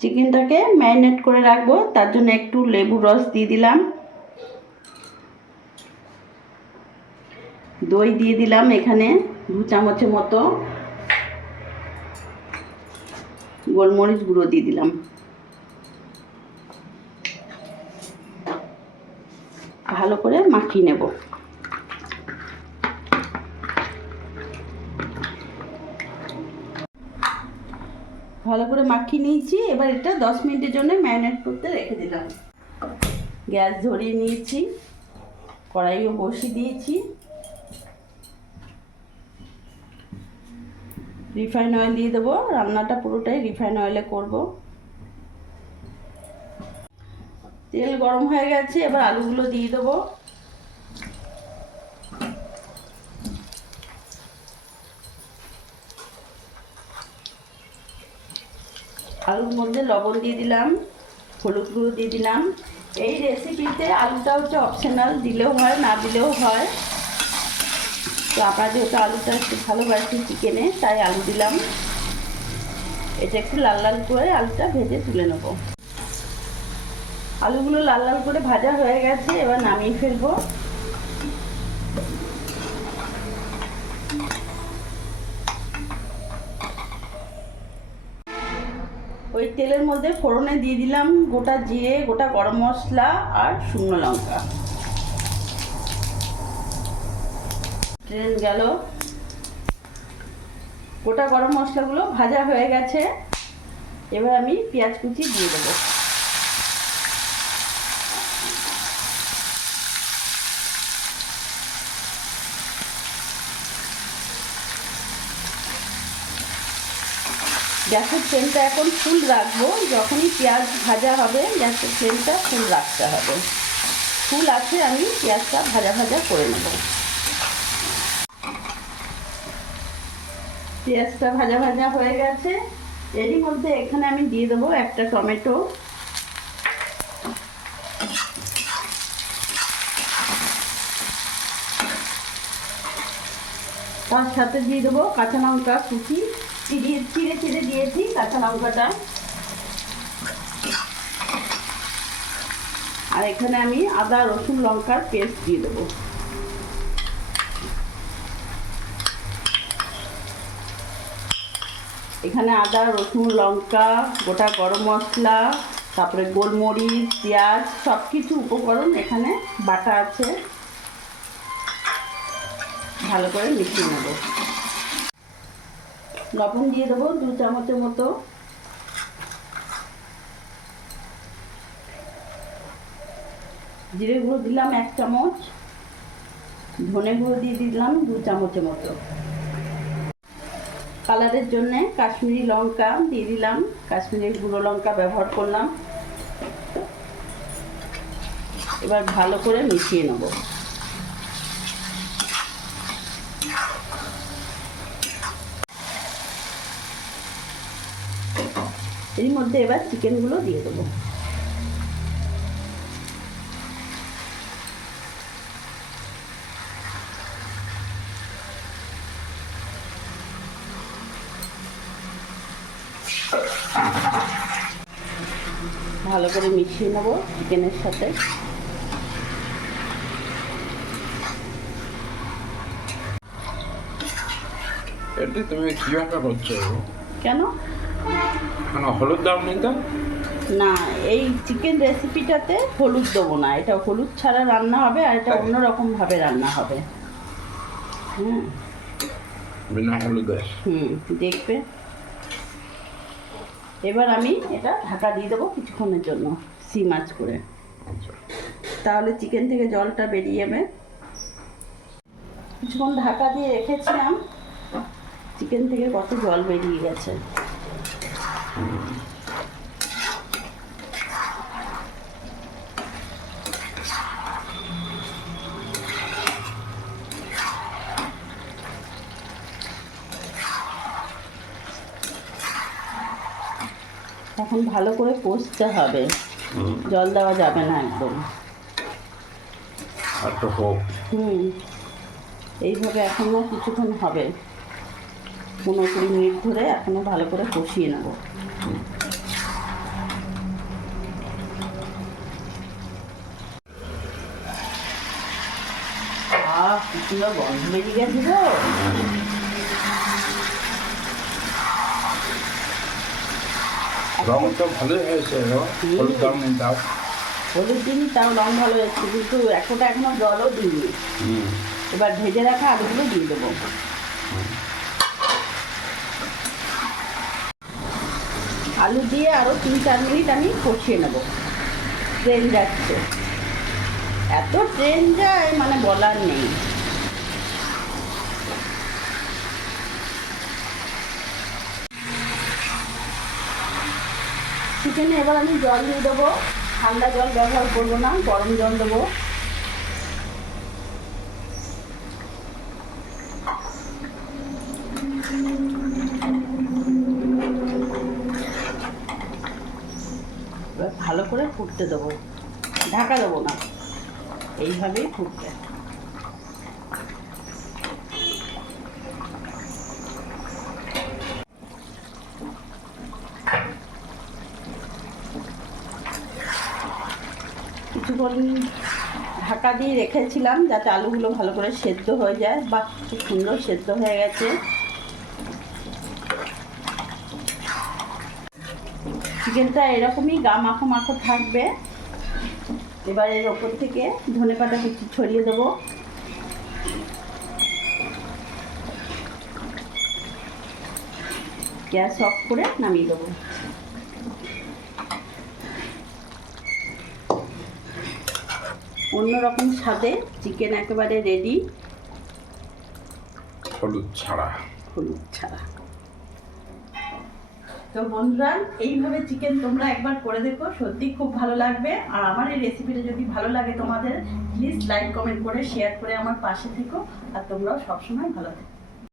চিকেনটাকে ম্যারিনেট করে রাখবো, তার জন্য একটু লেবুর রস দিয়ে দিলাম, দই দিয়ে দিলাম এখানে 2 চামচের মতো, গোলমরিচ গুঁড়ো দিয়ে দিলাম। ভালো করে মাখিয়ে নেব। ভালো করে মাখিয়ে নিয়েছি। এবার এটা 10 মিনিটের জন্য ম্যারিনেট করতে রেখে দিলাম। গ্যাস ধরিয়ে নিয়েছি, কড়াইও বসিয়ে দিয়েছি। রিফাইন অয়েল দিয়ে দেবো, রান্নাটা পুরোটাই রিফাইন অয়েলে করব। তেল গরম হয়ে গেছে, এবার আলুগুলো দিয়ে দেবো। আলুর মধ্যে লবণ দিয়ে দিলাম, হলুদ গুঁড়ো দিয়ে দিলাম। এই রেসিপিতে আলুটা হচ্ছে অপশনাল, দিলেও হয় না দিলেও হয়। তো আমরা যেহেতু আলুটা একটু ভালোবাসি চিকেনে, তাই আলু দিলাম। এটা একটু লাল লাল করে আলুটা ভেজে তুলে নেব। আলুগুলো লাল লাল করে ভাজা হয়ে গেছে, এবার নামিয়ে ফেলবো। ওই তেলের মধ্যে ফোড়নে দিয়ে দিলাম গোটা জিরে, গোটা গরম মশলা আর শুকনো লঙ্কা। ট্রেন গেল। গোটা গরম মশলাগুলো ভাজা হয়ে গেছে, এবার আমি পেঁয়াজ কুচি দিয়ে দেবো। গ্যাসের ফ্লেমটা এখন ফুল রাখবো। যখনই পেঁয়াজ ভাজা হবে গ্যাসের ফ্লেমটা ফুল রাখতে হবে। ফুল আছে, আমি পেঁয়াজটা ভাজা ভাজা করে নেব। পেঁয়াজটা ভাজা ভাজা হয়ে গেছে, এরই মধ্যে এখানে আমি দিয়ে দেবো একটা টমেটো, তার সাথে দিয়ে দেবো কাঁচা লঙ্কা কুচি, চিড়ে চিড়ে দিয়েছি কাঁচা লঙ্কাটা। আর এখানে আমি আদা রসুন লঙ্কার পেস্ট দিয়ে দেবো। এখানে আদা রসুন লঙ্কা, গোটা গরম মশলা, তারপরে গোলমরিচ, পেঁয়াজ, সব কিছু উপকরণ এখানে বাটা আছে। ভালো করে মিশিয়ে নেব। লবণ দিয়ে দেবো 2 চামচের মতো, জিরে গুঁড়ো দিলাম 1 চামচ, ধনে গুঁড়ো দিয়ে দিলাম 2 চামচের মতো। কালারের জন্য কাশ্মীরি লঙ্কা দিয়ে দিলাম, কাশ্মীরি গুঁড়ো লঙ্কা ব্যবহার করলাম। এবার ভালো করে মিশিয়ে নেব। এর মধ্যে এবার চিকেনগুলো দিয়ে দেবো। ভালো করে মিশিয়ে নেব চিকেনের সাথে। এটা তুমি কিভাবে করছো? কেন হলুদ দাওনি তো? না, এই চিকেন রেসিপিটাতে হলুদ দেবো না, এটা হলুদ ছাড়া রান্না হবে, আর এটা অন্যরকম ভাবে রান্না হবে। বিনা হলুদে। দেখবে। এবার আমি এটা ঢাকা দিয়ে দেবো কিছুক্ষণের জন্য, সিম আঁচ করে। তাহলে চিকেন থেকে জলটা বেরিয়ে যাবে। কিছুক্ষণ ঢাকা দিয়ে রেখেছিলাম, চিকেন থেকে কত জল বেরিয়ে গেছে। এখন ভালো করে কষতে হবে, জল দেওয়া যাবে না একদম। এইভাবে এখনো কিছুক্ষণ হবে, 15-20 মিনিট ধরে এখনো ভালো করে কষিয়ে নেব। কি সুন্দর গন্ধ বেরিয়ে গেছে গো। রং তো ভালোই হয়েছে গো। হলুদ দাও দাও। হলুদ দিনই তাও রং ভালো হয়েছে, কিন্তু একটা এখনো জলও দিইনি। এবার ভেজে রাখা আলুগুলো দিয়ে দেবো। আলু দিয়ে আরও 3-4 মিনিট আমি কষিয়ে নেব। ট্রেন যাচ্ছে, এত ট্রেন যায় মানে বলার নেই। চিকেনে এবার আমি জল দিয়ে দেবো। ঠান্ডা জল ব্যবহার করবো না, গরম জল দেবো। এবার ভালো করে ফুটতে দেবো, ঢাকা দেবো না, এইভাবেই ফুটবে। কিছুক্ষণ ঢাকা দিয়ে রেখেছিলাম যাতে আলুগুলো ভালো করে সেদ্ধ হয়ে যায়। বা খুব সুন্দর সেদ্ধ হয়ে গেছে। চিকেনটা এরকমই গা মাখো মাখো থাকবে। এবার এর ওপর থেকে ধনেপাতা কুচি ছড়িয়ে দেবো। গ্যাস অফ করে নামিয়ে দেবো। অন্যরকম স্বাদে চিকেন একেবারে রেডি, হলুদ ছাড়া। হলুদ ছাড়া। তো বন্ধুরা, এইভাবে চিকেন তোমরা একবার করে দেখো, সত্যি খুব ভালো লাগবে। আর আমার এই রেসিপিটা যদি ভালো লাগে তোমাদের, প্লিজ লাইক কমেন্ট করে শেয়ার করে আমার পাশে থেকো। আর তোমরাও সবসময় ভালো থেকো।